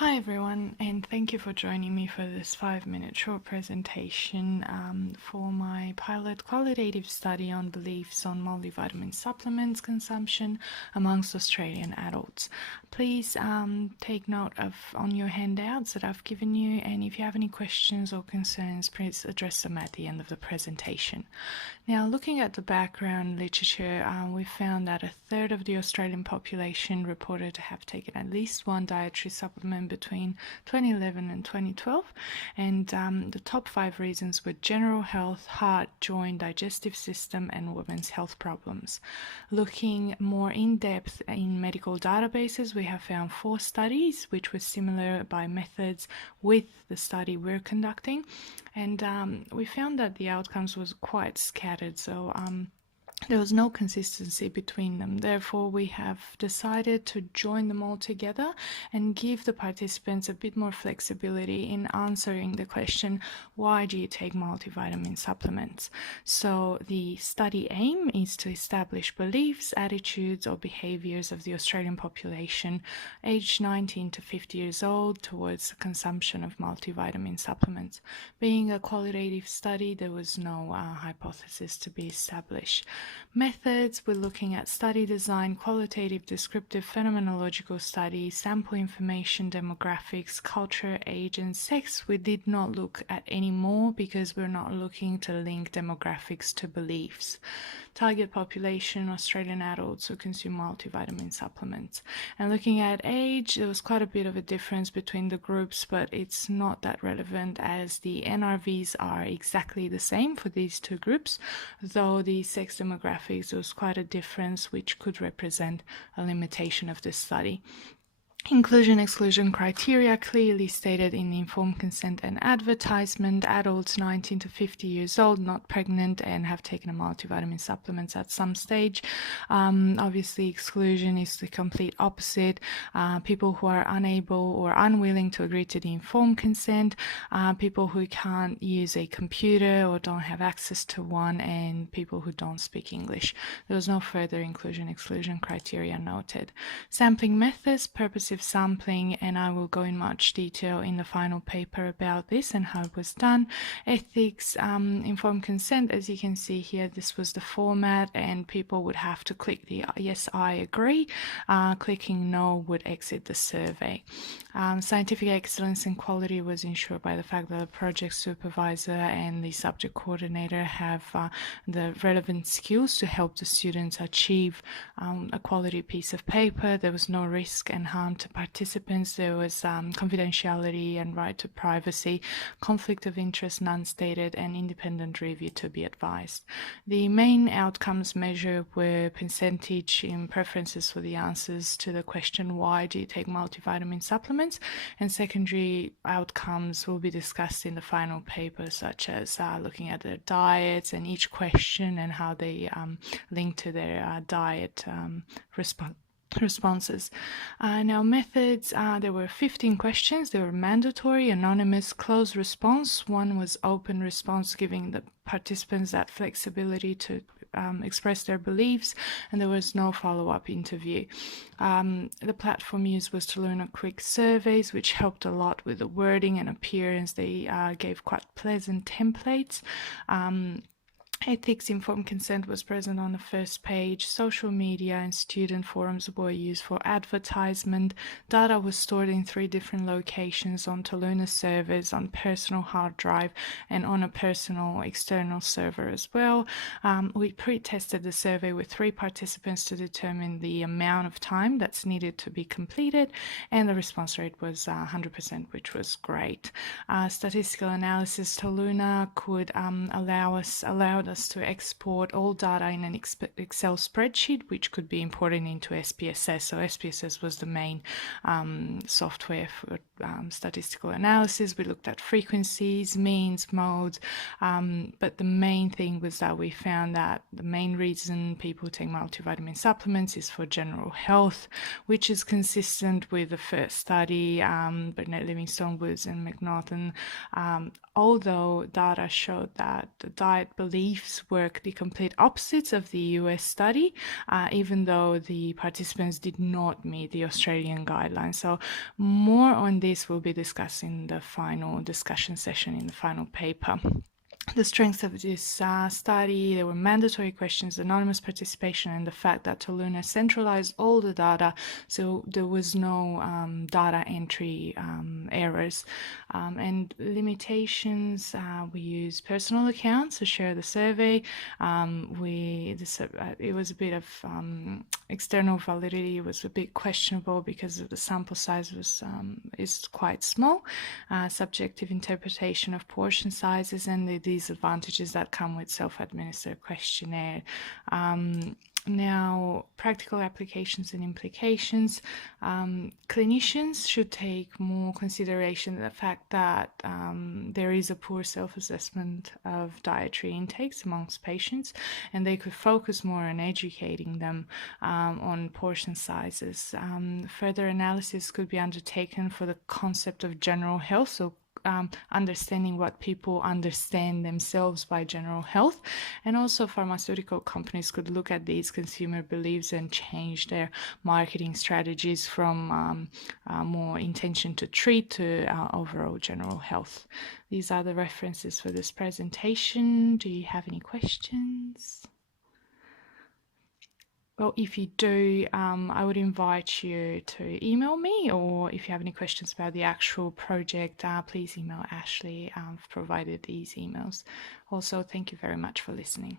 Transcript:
Hi everyone, and thank you for joining me for this 5-minute short presentation for my pilot qualitative study on beliefs on multivitamin supplements consumption amongst Australian adults. Please take note of on your handouts that I've given you, and if you have any questions or concerns, please address them at the end of the presentation. Now, looking at the background literature, we found that a third of the Australian population reported to have taken at least one dietary supplement between 2011 and 2012, and the top 5 reasons were general health, heart, joint, digestive system, and women's health problems. Looking more in depth in medical databases, we have found 4 studies which were similar by methods with the study we're conducting, and we found that the outcomes was quite scattered, so there was no consistency between them. Therefore, we have decided to join them all together and give the participants a bit more flexibility in answering the question, why do you take multivitamin supplements? So the study aim is to establish beliefs, attitudes, or behaviors of the Australian population aged 19 to 50 years old towards the consumption of multivitamin supplements. Being a qualitative study, there was no hypothesis to be established. Methods, we're looking at study design, qualitative, descriptive, phenomenological studies, sample information, demographics, culture, age, and sex. We did not look at any more because we're not looking to link demographics to beliefs. Target population, Australian adults who consume multivitamin supplements. And looking at age, there was quite a bit of a difference between the groups, but it's not that relevant as the NRVs are exactly the same for these two groups, though the sex demographics, there was quite a difference which could represent a limitation of this study. Inclusion-exclusion criteria clearly stated in the informed consent and advertisement: adults 19 to 50 years old, not pregnant, and have taken a multivitamin supplements at some stage. Obviously, exclusion is the complete opposite. People who are unable or unwilling to agree to the informed consent, people who can't use a computer or don't have access to one, and people who don't speak English. There was no further inclusion-exclusion criteria noted. Sampling methods, purpose sampling, and I will go in much detail in the final paper about this and how it was done. Ethics, informed consent, as you can see here, this was the format, and people would have to click the yes, I agree. Clicking no would exit the survey. Scientific excellence and quality was ensured by the fact that the project supervisor and the subject coordinator have the relevant skills to help the students achieve a quality piece of paper. There was no risk and harm to participants. There was confidentiality and right to privacy, conflict of interest none stated, and independent review to be advised. The main outcomes measure were percentage in preferences for the answers to the question, why do you take multivitamin supplements? And secondary outcomes will be discussed in the final paper, such as looking at their diets and each question and how they link to their diet responses. Now, methods, there were 15 questions. They were mandatory, anonymous, closed response. One was open response, giving the participants that flexibility to express their beliefs, and there was no follow-up interview. The platform used was to learn a quick surveys, which helped a lot with the wording and appearance. They gave quite pleasant templates. Ethics, informed consent was present on the first page. Social media and student forums were used for advertisement. Data was stored in 3 different locations: on Toluna servers, on personal hard drive, and on a personal external server as well. We pre-tested the survey with 3 participants to determine the amount of time that's needed to be completed, and the response rate was 100%, which was great. Statistical analysis, Toluna could allowed us to export all data in an Excel spreadsheet, which could be imported into SPSS. So SPSS was the main software for statistical analysis. We looked at frequencies, means, modes, but the main thing was that we found that the main reason people take multivitamin supplements is for general health, which is consistent with the first study, Burnett, Livingstone, Woods, and McNaughton, although data showed that the diet belief beliefs work the complete opposites of the US study, even though the participants did not meet the Australian guidelines. So more on this will be discussed in the final discussion session in the final paper. The strengths of this study, there were mandatory questions, anonymous participation, and the fact that Toluna centralized all the data, so there was no data entry errors. And limitations, we use personal accounts to share the survey. It was a bit of external validity was a bit questionable because the sample size is quite small. Subjective interpretation of portion sizes and the disadvantages that come with self-administered questionnaire. Now, practical applications and implications. Clinicians should take more consideration the fact that there is a poor self-assessment of dietary intakes amongst patients, and they could focus more on educating them on portion sizes. Further analysis could be undertaken for the concept of general health, so understanding what people understand themselves by general health, and also pharmaceutical companies could look at these consumer beliefs and change their marketing strategies from more intention to treat to overall general health. These are the references for this presentation. Do you have any questions? Well, if you do, I would invite you to email me, or if you have any questions about the actual project, please email Ashley. I've provided these emails. Also, thank you very much for listening.